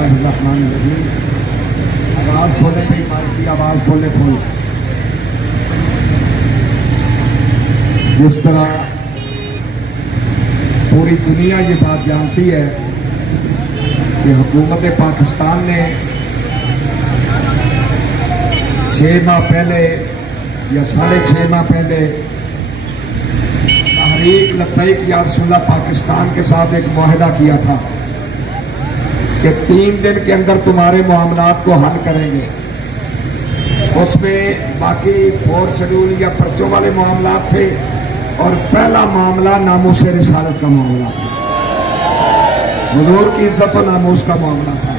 बिस्मिल्लाहिर्रहमानिर्रहीम। आवाज खोले पे माइक की आवाज खोले फुल। जिस तरह पूरी दुनिया ये बात जानती है कि हुकूमत पाकिस्तान ने 6 माह पहले या 6.5 माह पहले तहरीक लब्बैक या रसूलल्लाह पाकिस्तान के साथ एक मुआहदा किया था कि 3 दिन के अंदर तुम्हारे मामलात को हल करेंगे। उसमें बाकी 4 शेड्यूल या पर्चों वाले मामलात थे और पहला मामला नामूस रिसालत का मामला था, हुजूर की इज्जत और नामूस का मामला था।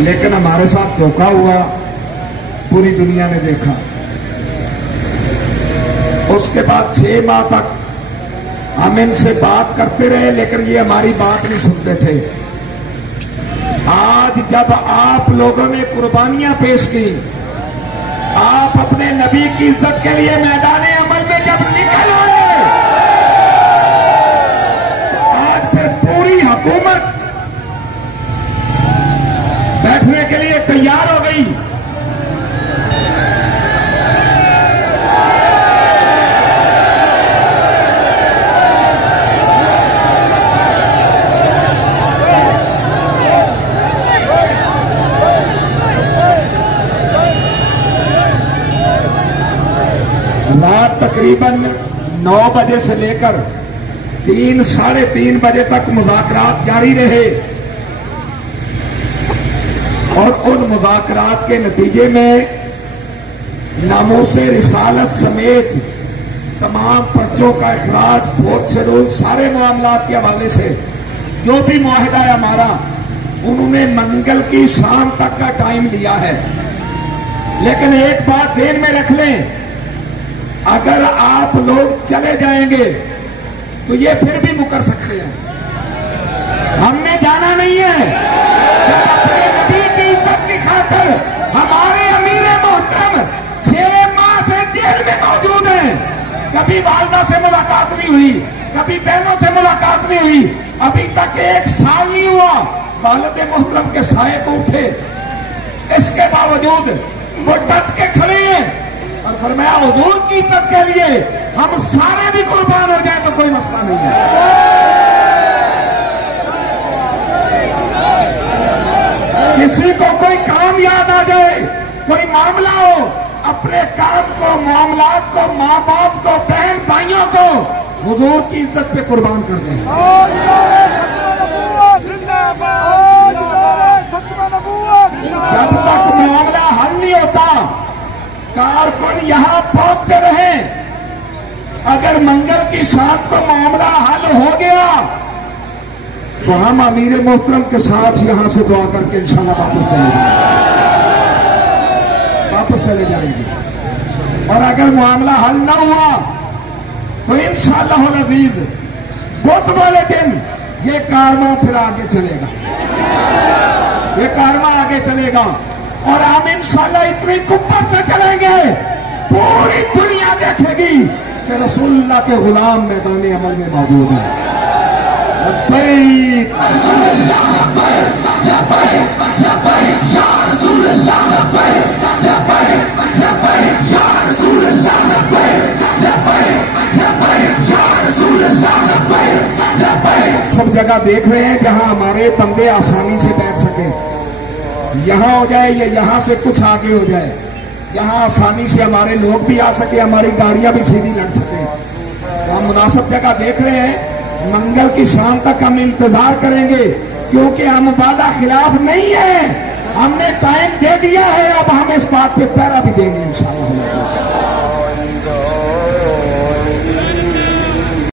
लेकिन हमारे साथ धोखा हुआ, पूरी दुनिया ने देखा। उसके बाद 6 माह तक हम इनसे बात करते रहे, लेकिन ये हमारी बात नहीं सुनते थे। आज जब आप लोगों ने कुर्बानियां पेश की, आप अपने नबी की इज्जत के लिए मैदान अमल में जब निकल आए, तो आज फिर पूरी हुकूमत बैठने के लिए तैयार हो गई। रात तकरीबन 9 बजे से लेकर 3 साढ़े 3 बजे तक मुज़ाकरात जारी रहे और उन मुज़ाकरात के नतीजे में नामूसे रिसालत समेत तमाम पर्चों का इखराज, 4th शेड्यूल, सारे मामलात के हवाले से जो भी मुआहदा है हमारा, उन्होंने मंगल की शाम तक का टाइम लिया है। लेकिन एक बात ध्यान में रख लें, अगर आप लोग चले जाएंगे तो ये फिर भी मुकर सकते हैं। हमने जाना नहीं है। जब अपने नबी की इज्जत की खातिर हमारे अमीर मोहतरम 6 माह से जेल में मौजूद हैं। कभी वालदा से मुलाकात नहीं हुई, कभी बहनों से मुलाकात नहीं हुई, अभी तक 1 साल नहीं हुआ वालिद मोहतरम के साए को उठे। इसके बावजूद वो डट के खड़े हैं और फरमाया हुजूर की इज्जत के लिए हम सारे भी कुर्बान हो जाए तो कोई मसला नहीं है। किसी को कोई काम याद आ जाए, कोई मामला हो, अपने काम को, मामलात को, माँ बाप को, बहन भाइयों को हुजूर की इज्जत पे कुर्बान कर दें। जब तक मामला हल नहीं होता, कारकुन यहां पहुंचते रहे। अगर मंगल की शाम को मामला हल हो गया तो हम अमीर मोहतरम के साथ यहां से दुआ करके इंशाल्लाह वापस चले जाएंगे। और अगर मामला हल न हुआ तो इंशाल्लाह अज़ीज बुध वाले दिन ये कारवां फिर आगे चलेगा, ये कारवां आगे चलेगा और हम इंशाल्लाह इतनी कुव्वत से चलेंगे, पूरी दुनिया देखेगी कि रसूलुल्लाह के गुलाम मैदान अमल में मौजूद है। सब जगह देख रहे हैं जहां हमारे बंदे आसानी से बैठ सके, यहां हो जाए या यहां से कुछ आगे हो जाए, यहां आसानी से हमारे लोग भी आ सके, हमारी गाड़ियां भी सीधी लग सके। तो हम मुनासिब जगह देख रहे हैं। मंगल की शाम तक हम इंतजार करेंगे, क्योंकि हम वादा खिलाफ नहीं है। हमने टाइम दे दिया है, अब हम इस बात पे पहरा भी देंगे इंशाअल्लाह।